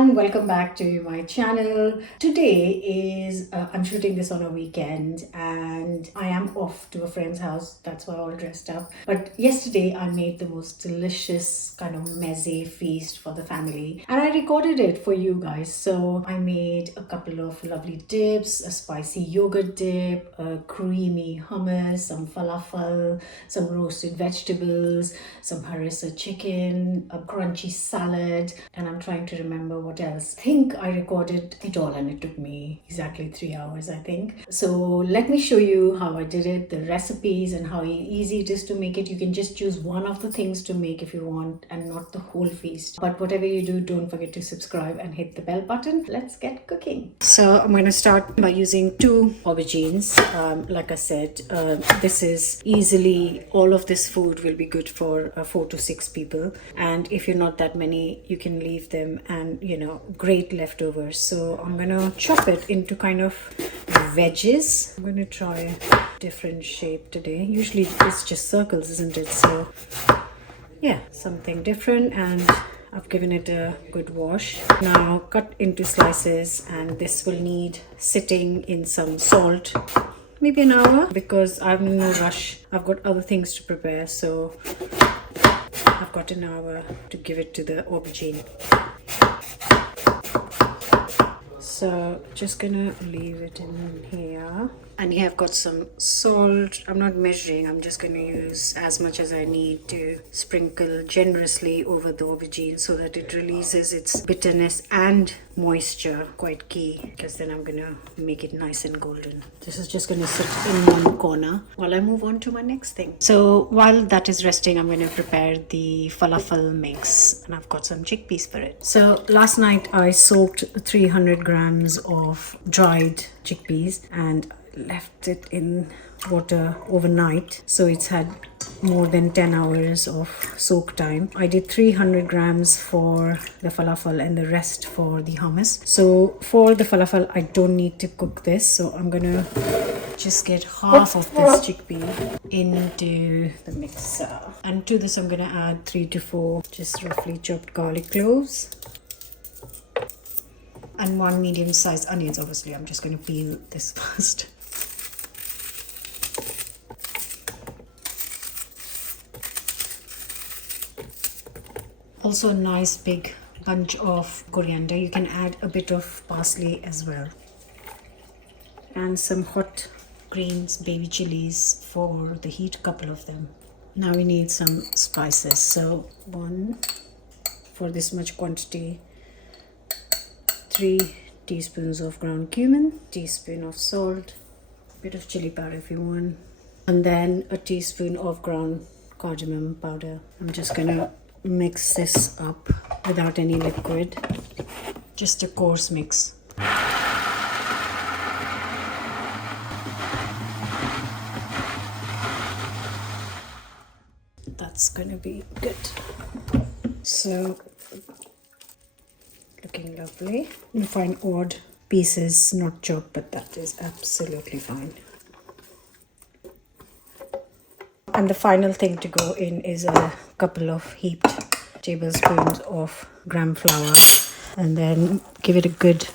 everyone, welcome back to my channel. Today is I'm shooting this on a weekend and I am off to a friend's house. That's why I'm all dressed up. But yesterday I made the most delicious kind of meze feast for the family and I recorded it for you guys. So I made a couple of lovely dips, a spicy yogurt dip, a creamy hummus, some falafel, some roasted vegetables, some harissa chicken, a crunchy salad, and I'm trying to remember what else. I think I recorded it all and it took me exactly 3 hours, I think. So let me show you how I did it, the recipes and how easy it is to make it. You can just choose one of the things to make if you want and not the whole feast. But whatever you do, don't forget to subscribe and hit the bell button. Let's get cooking. So I'm going to start by using 2 aubergines. Like I said, this is easily, all of this food will be good for 4 to 6 people. And if you're not that many, you can leave them and great leftovers. So I'm gonna chop it into kind of wedges. I'm gonna try a different shape today. Usually it's just circles, isn't it? So yeah, something different, and I've given it a good wash. Now cut into slices, and this will need sitting in some salt maybe an hour because I'm in no rush. I've got other things to prepare, so I've got an hour to give it to the aubergine. So just gonna leave it in here. And here I've got some salt. I'm not measuring, I'm just gonna use as much as I need to sprinkle generously over the aubergine so that it releases its bitterness and moisture. Quite key, because then I'm gonna make it nice and golden. This is just gonna sit in one corner while I move on to my next thing. So while that is resting, I'm gonna prepare the falafel mix, and I've got some chickpeas for it. So last night I soaked 300 grams of dried chickpeas and left it in water overnight, so it's had more than 10 hours of soak time. I did 300 grams for the falafel and the rest for the hummus. So for the falafel I don't need to cook this, so I'm gonna just get half of this chickpea into the mixer, and to this I'm gonna add 3 to 4 just roughly chopped garlic cloves and 1 medium-sized onions. Obviously I'm just going to peel this first. Also a nice big bunch of coriander. You can add a bit of parsley as well, and some hot greens, baby chilies for the heat, couple of them. Now we need some spices. So 1 for this much quantity, 3 teaspoons of ground cumin, teaspoon of salt, a bit of chili powder if you want, and then a teaspoon of ground cardamom powder. I'm just gonna mix this up without any liquid, just a coarse mix. That's gonna be good. So looking lovely. You'll find odd pieces not chopped, but that is absolutely fine. And the final thing to go in is a couple of heaped tablespoons of gram flour, and then give it a good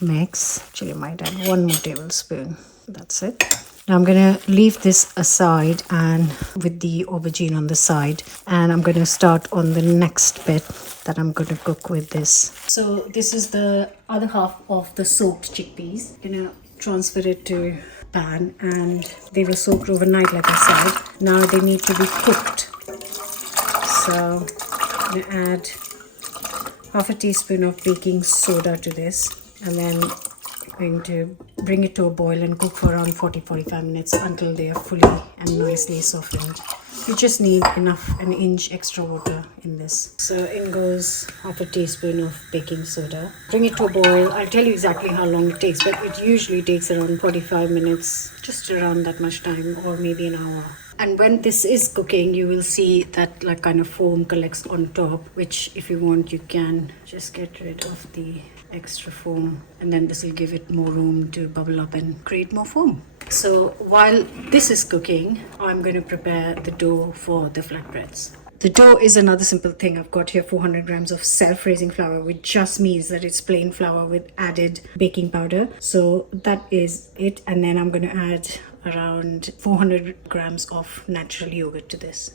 mix. Actually, I might add 1 more tablespoon. That's it. Now I'm going to leave this aside and with the aubergine on the side, and I'm going to start on the next bit that I'm going to cook with this. So this is the other half of the soaked chickpeas. I'm going to transfer it to pan, and they were soaked overnight like I said. Now they need to be cooked. So I'm going to add half a teaspoon of baking soda to this, and then going to bring it to a boil and cook for around 40-45 minutes until they are fully and nicely softened. You just need an inch extra water in this. So in goes half a teaspoon of baking soda. Bring it to a boil. I'll tell you exactly how long it takes, but it usually takes around 45 minutes, just around that much time, or maybe an hour. And when this is cooking, you will see that like kind of foam collects on top, which if you want, you can just get rid of the extra foam, and then this will give it more room to bubble up and create more foam. So while this is cooking, I'm going to prepare the dough for the flatbreads. The dough is another simple thing. I've got here 400 grams of self-raising flour, which just means that it's plain flour with added baking powder. So that is it. And then I'm going to add around 400 grams of natural yogurt to this.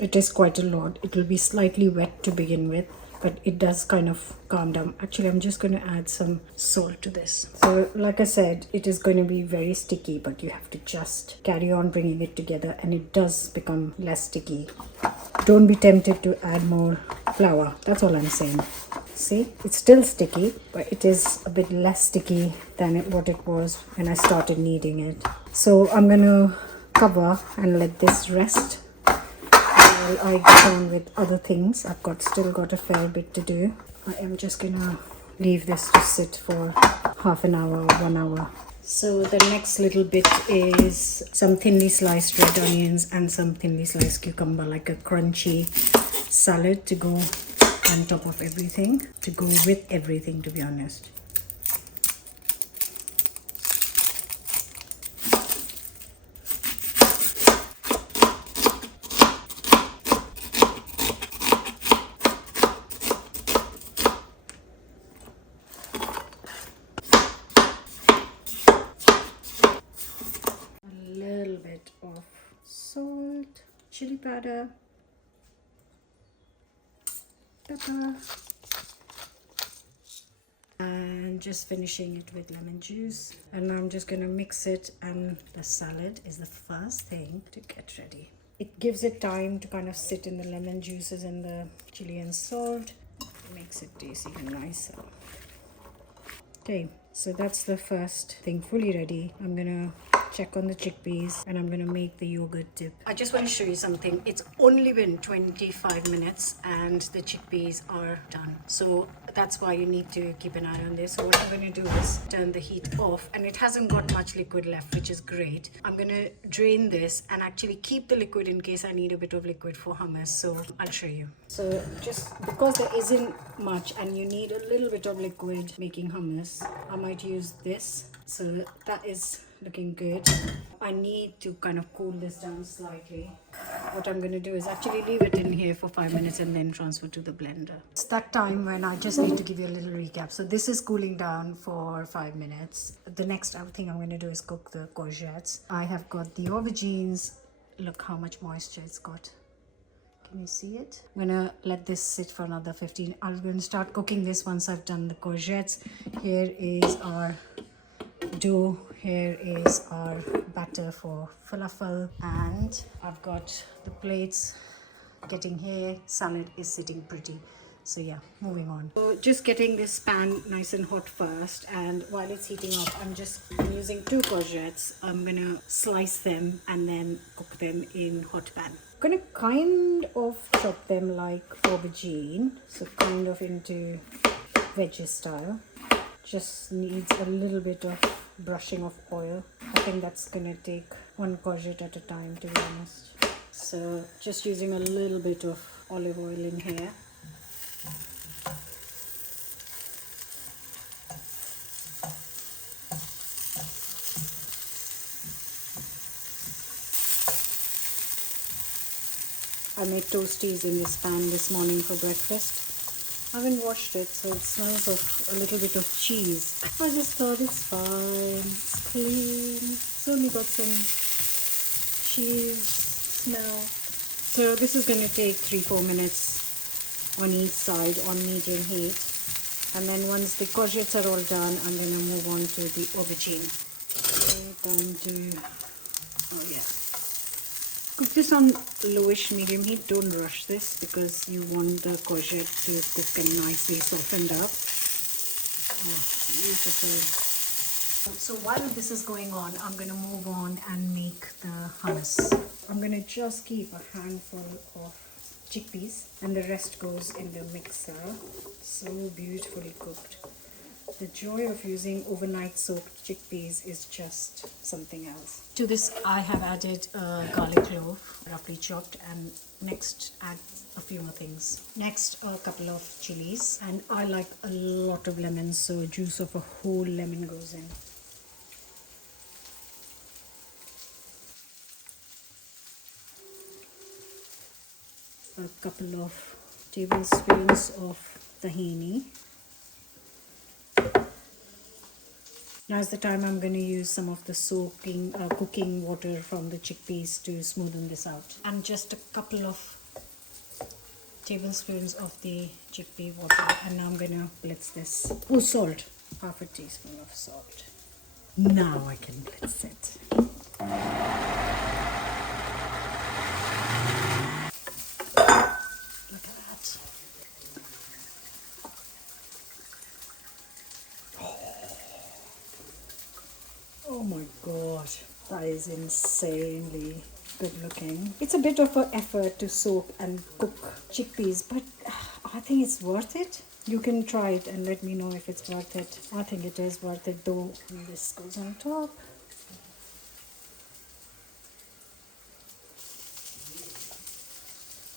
It is quite a lot. It will be slightly wet to begin with, but it does kind of calm down. Actually, I'm just going to add some salt to this. So like I said, it is going to be very sticky, but you have to just carry on bringing it together and it does become less sticky. Don't be tempted to add more flour. That's all I'm saying. See, it's still sticky, but it is a bit less sticky than what it was when I started kneading it. So I'm going to cover and let this rest while I get on with other things. I've still got a fair bit to do. I am just gonna leave this to sit for half an hour or 1 hour. So the next little bit is some thinly sliced red onions and some thinly sliced cucumber, like a crunchy salad to go on top of everything, to go with everything, to be honest. Of salt, chili powder, pepper, and just finishing it with lemon juice. And now I'm just going to mix it, and the salad is the first thing to get ready. It gives it time to kind of sit in the lemon juices and the chili and salt. It makes it taste even nicer. Okay, so that's the first thing fully ready. I'm gonna check on the chickpeas and I'm gonna make the yogurt dip. I just want to show you something. It's only been 25 minutes and the chickpeas are done. So that's why you need to keep an eye on this. So what I'm gonna do is turn the heat off, and it hasn't got much liquid left, which is great. I'm gonna drain this and actually keep the liquid in case I need a bit of liquid for hummus. So I'll show you. So just because there isn't much and you need a little bit of liquid making hummus, I might use this. So that is looking good. I need to kind of cool this down slightly. What I'm going to do is actually leave it in here for 5 minutes and then transfer to the blender. It's that time when I just need to give you a little recap. So this is cooling down for 5 minutes. The next thing I'm going to do is cook the courgettes. I have got the aubergines. Look how much moisture it's got. Can you see it? I'm gonna let this sit for another 15. I'm going to start cooking this once I've done the courgettes. Here is our dough. Here is our batter for falafel, and I've got the plates getting here. Salad is sitting pretty. So yeah, moving on. So just getting this pan nice and hot first, and while it's heating up, I'm using 2 courgettes. I'm gonna slice them and then cook them in hot pan. I'm gonna kind of chop them like aubergine, so kind of into veggie style. Just needs a little bit of brushing of oil. I think that's gonna take 1 courgette at a time, to be honest. So just using a little bit of olive oil in here. I made toasties in this pan this morning for breakfast. I haven't washed it, so it smells of a little bit of cheese. I just thought it's fine, it's clean. It's only got some cheese smell. So this is going to take 3-4 minutes on each side on medium heat. And then once the courgettes are all done, I'm going to move on to the aubergine. Okay, down to, oh yeah. Cook this on lowish medium heat. Don't rush this because you want the courgette to cook and nicely softened up. Oh, beautiful. So while this is going on, I'm going to move on and make the hummus. I'm going to just keep a handful of chickpeas and the rest goes in the mixer. So beautifully cooked. The joy of using overnight soaked chickpeas is just something else. To this I have added a garlic clove, roughly chopped, and next add a few more things. Next a couple of chilies, and I like a lot of lemons, so juice of a whole lemon goes in. a couple of tablespoons of tahini. Now's the time I'm going to use some of the cooking water from the chickpeas to smoothen this out. And just a couple of tablespoons of the chickpea water. And now I'm going to blitz this. Oh, salt. Half a teaspoon of salt. Now I can blitz it. Look at that. Oh my god, that is insanely good looking. It's a bit of an effort to soak and cook chickpeas, but I think it's worth it. You can try it and let me know if it's worth it. I think it is worth it though. And this goes on top.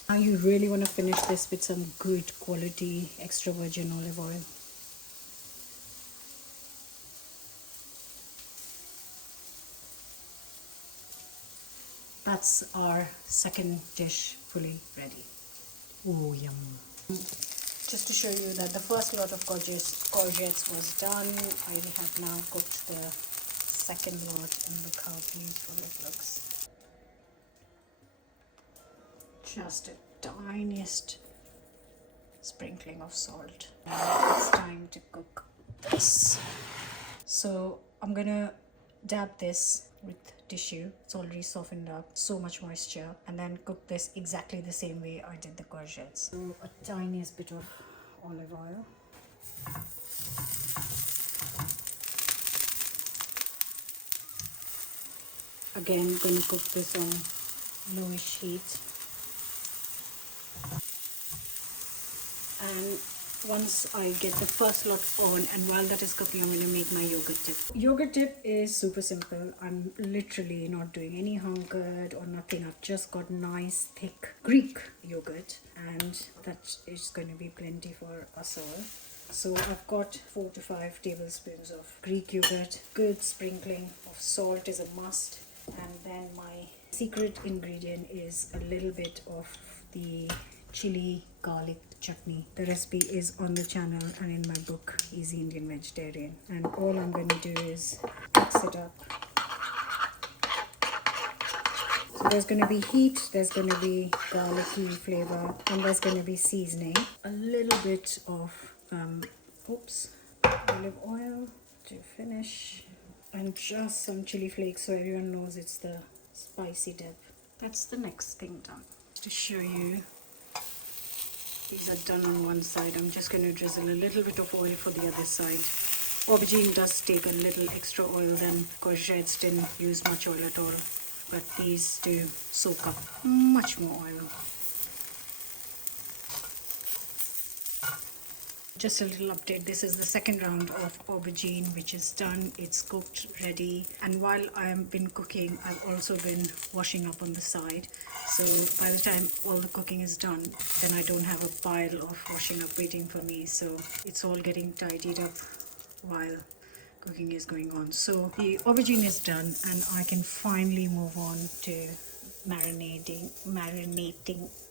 Now you really want to finish this with some good quality extra virgin olive oil. That's our second dish fully ready. Oh, yum. Just to show you that the first lot of courgettes was done, I have now cooked the second lot and look how beautiful it looks. Just a tiniest sprinkling of salt. And it's time to cook this. So I'm gonna dab this with tissue. It's already softened up, so much moisture, and then cook this exactly the same way I did the courgettes. So a tiniest bit of olive oil. Again, going to cook this on lowish heat. And once I get the first lot on, and while that is cooking, I'm going to make my yogurt dip. Yogurt dip is super simple. I'm literally not doing any hung curd or nothing. I've just got nice thick Greek yogurt, and that is going to be plenty for us all. So I've got 4 to 5 tablespoons of Greek yogurt. Good sprinkling of salt is a must. And then my secret ingredient is a little bit of the chili garlic chutney. The recipe is on the channel and in my book Easy Indian Vegetarian, and all I'm going to do is mix it up. So there's going to be heat, there's going to be garlicky flavor, and there's going to be seasoning. A little bit of olive oil to finish, and just some chili flakes so everyone knows it's the spicy dip. That's the next thing done. To show you, these are done on one side. I'm just going to drizzle a little bit of oil for the other side. Aubergine does take a little extra oil than courgettes didn't use much oil at all, but these do soak up much more oil. Just a little update, this is the second round of aubergine which is done. It's cooked, ready, and while I've been cooking, I've also been washing up on the side. So by the time all the cooking is done, then I don't have a pile of washing up waiting for me. So it's all getting tidied up while cooking is going on. So the aubergine is done, and I can finally move on to marinating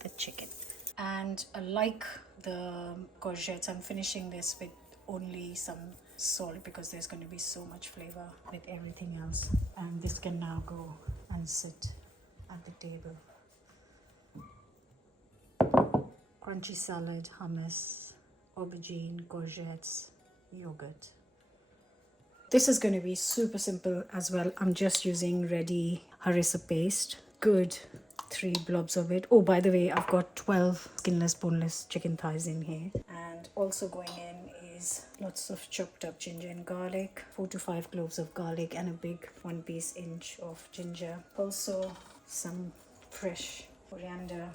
the chicken. And like the courgettes, I'm finishing this with only some salt because there's going to be so much flavor with everything else. And this can now go and sit at the table. Crunchy salad, hummus, aubergine, courgettes, yogurt. This is going to be super simple as well. I'm just using ready harissa paste. Good 3 blobs of it. Oh, by the way, I've got 12 skinless, boneless chicken thighs in here. And also going in is lots of chopped up ginger and garlic, 4 to 5 cloves of garlic, and a big 1-piece inch of ginger. Also some fresh coriander,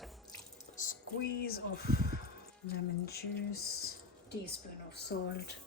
squeeze of lemon juice, teaspoon of salt,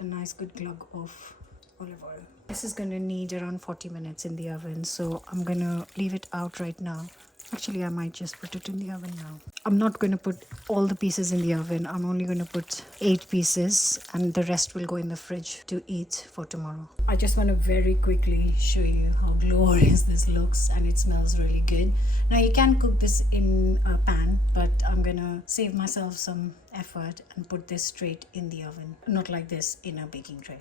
a nice good glug of olive oil. This is going to need around 40 minutes in the oven, so I'm going to leave it out right now. Actually, I might just put it in the oven now. I'm not going to put all the pieces in the oven. I'm only going to put 8 pieces and the rest will go in the fridge to eat for tomorrow. I just want to very quickly show you how glorious this looks, and it smells really good. Now you can cook this in a pan, but I'm going to save myself some effort and put this straight in the oven. Not like this, in a baking tray.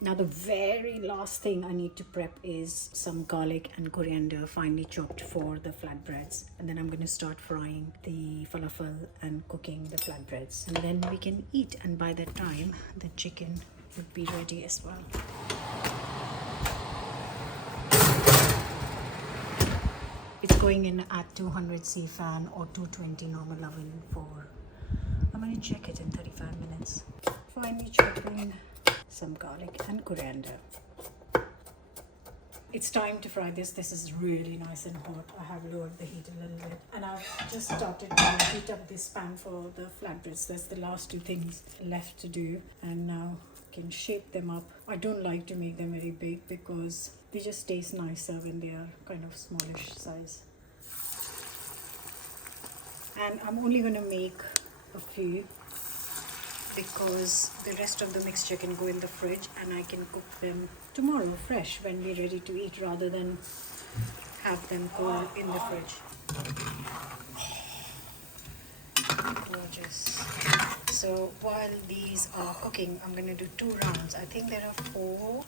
Now the very last thing I need to prep is some garlic and coriander finely chopped for the flatbreads, and then I'm going to start frying the falafel and cooking the flatbreads, and then we can eat, and by that time the chicken would be ready as well. It's going in at 200C fan or 220 normal oven for, I'm going to check it in 35 minutes. Finely chopping some garlic and coriander. It's time to fry this. This is really nice and hot. I have lowered the heat a little bit, and I've just started to heat up this pan for the flatbreads. That's the last 2 things left to do, and now I can shape them up. I don't like to make them very big because they just taste nicer when they are kind of smallish size. And I'm only going to make a few because the rest of the mixture can go in the fridge and I can cook them tomorrow fresh when we're ready to eat, rather than have them go in the fridge. Gorgeous. So while these are cooking, I'm going to do 2 rounds. I think there are 4,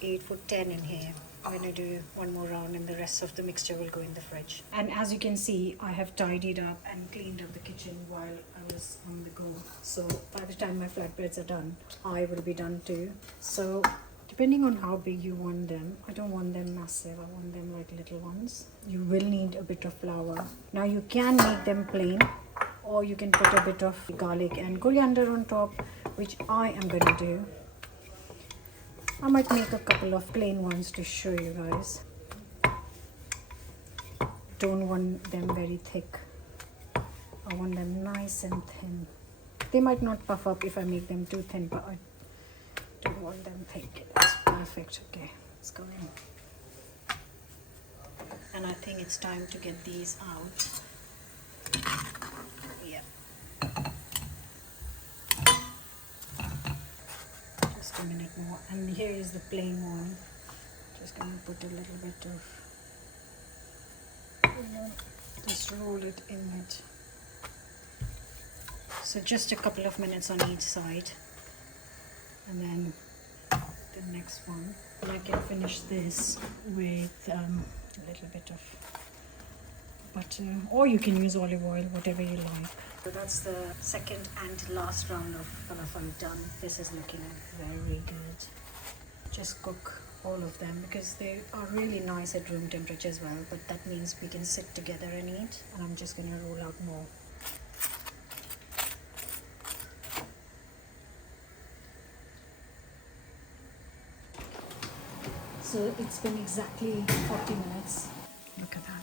8, 10 in here. I'm going to do 1 more round and the rest of the mixture will go in the fridge. And as you can see, I have tidied up and cleaned up the kitchen while I was on the go. So by the time my flatbreads are done, I will be done too. So depending on how big you want them, I don't want them massive, I want them like little ones. You will need a bit of flour. Now you can make them plain, or you can put a bit of garlic and coriander on top, which I am going to do. I might make a couple of plain ones to show you guys. Don't want them very thick. I want them nice and thin. They might not puff up if I make them too thin, but I don't want them thick. That's perfect. Okay, let's go in. And I think it's time to get these out. Yeah. Just a minute more, and here is the plain one. Just gonna put a little bit of, just roll it in it. So just a couple of minutes on each side, and then the next one. And I can finish this with a little bit of butter, or you can use olive oil, whatever you like. So that's the second and last round of falafel done. This is looking very good. Just cook all of them because they are really nice at room temperature as well, but that means we can sit together and eat. And I'm just going to roll out more. So it's been exactly 40 minutes. Look at that.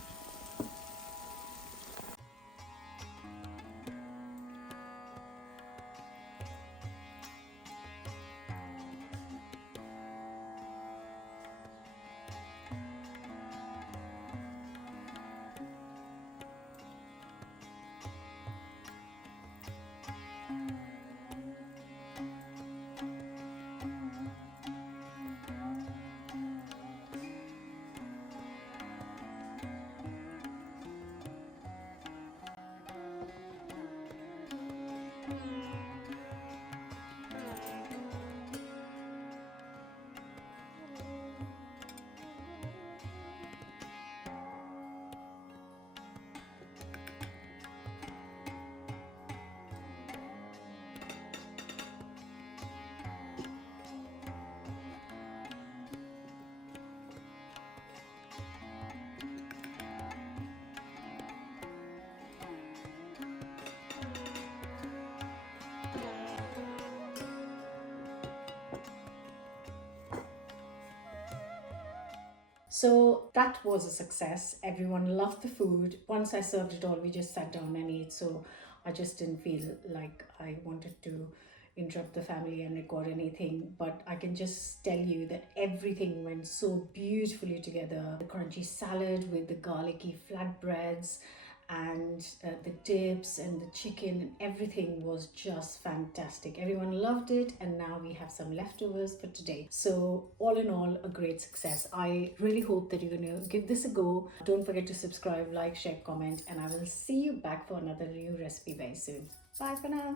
So that was a success. Everyone loved the food. Once I served it all, we just sat down and ate. So I just didn't feel like I wanted to interrupt the family and record anything, but I can just tell you that everything went so beautifully together. The crunchy salad with the garlicky flatbreads and the dips and the chicken and everything was just fantastic. Everyone loved it, and now we have some leftovers for today. So all in all, a great success. I really hope that you're going to give this a go. Don't forget to subscribe, like, share, comment, and I will see you back for another new recipe very soon. Bye for now.